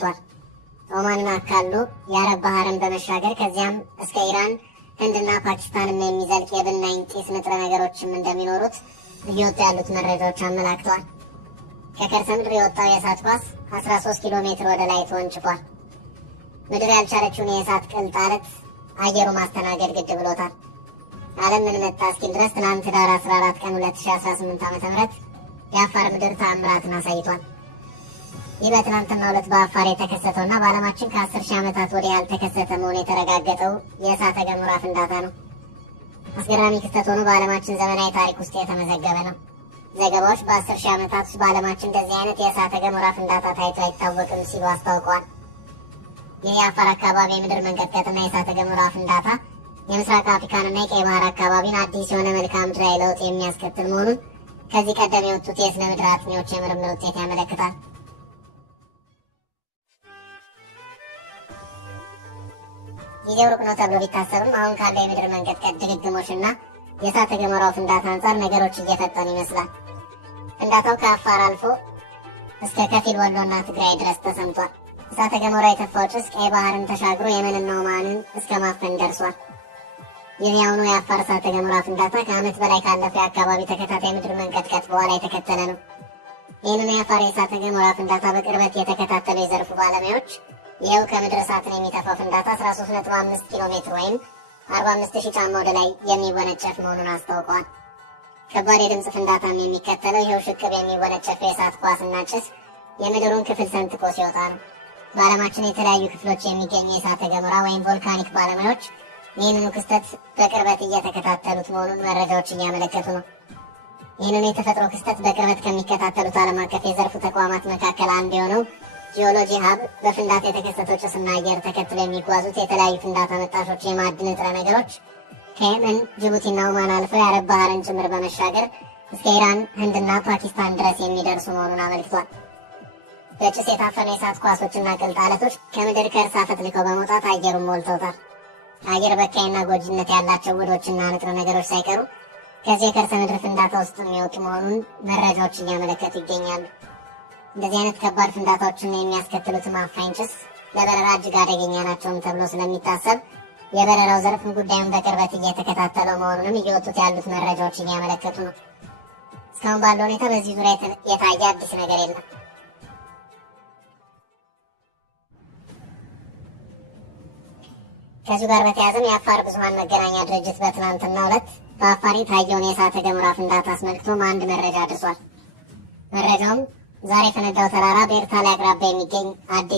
ገብቷል። ኦማንን አካሎ የአረብ ባህርን በመሻገር ከዚያም እስከ ኢራን፣ ህንድና ፓኪስታንም የሚዘልቅ የብናኝ ጢስ ንጥረ ነገሮችም እንደሚኖሩት እየወጡ ያሉት መረጃዎች አመላክተዋል። ከከርሰ ምድር የወጣው የእሳት ኳስ 13 ኪሎ ሜትር ወደ ላይ ተወንጭፏል። ምድር ያልቻለችውን የእሳት ቅልጥ አለት አየሩ ማስተናገድ ግድ ብሎታል። ዓለም ምን መጣ እስኪል ድረስ ትናንት ዳር 14 ቀን 2018 ዓ.ም የአፋር ምድር ተአምራትን አሳይቷል። ይህ በትናንትናው ዕለት በአፋር የተከሰተውና በዓለማችን ከ10 ሺህ ዓመታት ወዲህ ያልተከሰተ መሆኑ የተረጋገጠው የእሳተ ገሞራ ፍንዳታ ነው። አስገራሚ ክስተት ሆኖ በዓለማችን ዘመናዊ ታሪክ ውስጥ የተመዘገበ ነው። ዘገባዎች በ10 ሺህ ዓመታት ውስጥ በዓለማችን እንደዚህ አይነት የእሳተ ገሞራ ፍንዳታ ታይቶ አይታወቅም ሲሉ አስታውቀዋል። ይህ የአፋር አካባቢ የምድር መንቀጥቀጥና የእሳተ ገሞራ ፍንዳታ የምስራቅ አፍሪካንና የቀይ ባህር አካባቢን አዲስ የሆነ መልክዓ ምድራዊ ለውጥ የሚያስከትል መሆኑን ከዚህ ቀደም የወጡት የስነ ምድር አጥኚዎች የምርምር ውጤት ያመለክታል። ጊዜው ሩቅ ነው ተብሎ ቢታሰብም አሁን ካለው የምድር መንቀጥቀጥ ድግግሞሽና የእሳተ ገሞራው ፍንዳታ አንጻር ነገሮች እየፈጠኑ ይመስላል። ፍንዳታው ከአፋር አልፎ እስከ ከፊል ወሎና ትግራይ ድረስ ተሰምቷል። እሳተ ገሞራ የተፋው ጭስ ቀይ ባህርን ተሻግሮ የመንና ኦማንን እስከ ማፈን ደርሷል። ይህ የአሁኑ የአፋር እሳተ ገሞራ ፍንዳታ ከዓመት በላይ ካለፈው የአካባቢ ተከታታይ ምድር መንቀጥቀጥ በኋላ የተከተለ ነው። ይህንን የአፋር የእሳተ ገሞራ ፍንዳታ በቅርበት የተከታተሉ የዘርፉ ባለሙያዎች ይኸው ከምድር እሳትን የሚተፋው ፍንዳታ 13.5 ኪሎ ሜትር ወይም 45,000 ጫማ ወደ ላይ የሚወነጨፍ መሆኑን አስታውቀዋል። ከባድ የድምፅ ፍንዳታም የሚከተለው ይኸው ሽቅብ የሚወነጨፍ የእሳት ኳስና ጭስ የምድሩን ክፍል ሰንጥቆ ሲወጣ ነው። በዓለማችን የተለያዩ ክፍሎች የሚገኙ የእሳተ ገሞራ ወይም ቮልካኒክ ባለሙያዎች ይህንኑ ክስተት በቅርበት እየተከታተሉት መሆኑን መረጃዎች እያመለከቱ ነው። ይህንን የተፈጥሮ ክስተት በቅርበት ከሚከታተሉት ዓለም አቀፍ የዘርፉ ተቋማት መካከል አንዱ የሆነው ጂኦሎጂ ሀብ በፍንዳታ የተከሰተው ጭስና አየር ተከትሎ የሚጓዙት የተለያዩ ፍንዳታ መጣሾች የማዕድን ንጥረ ነገሮች ከየመን፣ ጅቡቲና ኦማን አልፈው የአረብ ባህርን ጭምር በመሻገር እስከ ኢራን፣ ህንድና ፓኪስታን ድረስ የሚደርሱ መሆኑን አመልክቷል። በጭስ የታፈኑ የእሳት ኳሶችና ቅልጥ አለቶች ከምድር ከርስ አፈትልከው በመውጣት አየሩን ሞልተውታል። አየር በካይና ጎጂነት ያላቸው ውህዶችና ንጥረ ነገሮች ሳይቀሩ ከዚህ የከርሰ ምድር ፍንዳታ ውስጥ የሚወጡ መሆኑን መረጃዎች እያመለከቱ ይገኛሉ። እንደዚህ አይነት ከባድ ፍንዳታዎችን የሚያስከትሉት አፋኝ ጭስ ለበረራ እጅግ አደገኛ ናቸውም ተብሎ ስለሚታሰብ የበረራው ዘርፍ ጉዳዩን በቅርበት እየተከታተለው መሆኑንም እየወጡት ያሉት መረጃዎች እያመለከቱ ነው። እስካሁን ባለው ሁኔታ በዚህ ዙሪያ የታየ አዲስ ነገር የለም። ከዚሁ ጋር በተያያዘም የአፋር ብዙሃን መገናኛ ድርጅት በትናንትናው ዕለት በአፋር የታየውን የእሳተ ገሞራ ፍንዳታ አስመልክቶም አንድ መረጃ አድርሷል። መረጃውም ዛሬ የፈነዳው ተራራ በኤርታሌ አቅራቢያ የሚገኝ አዲስ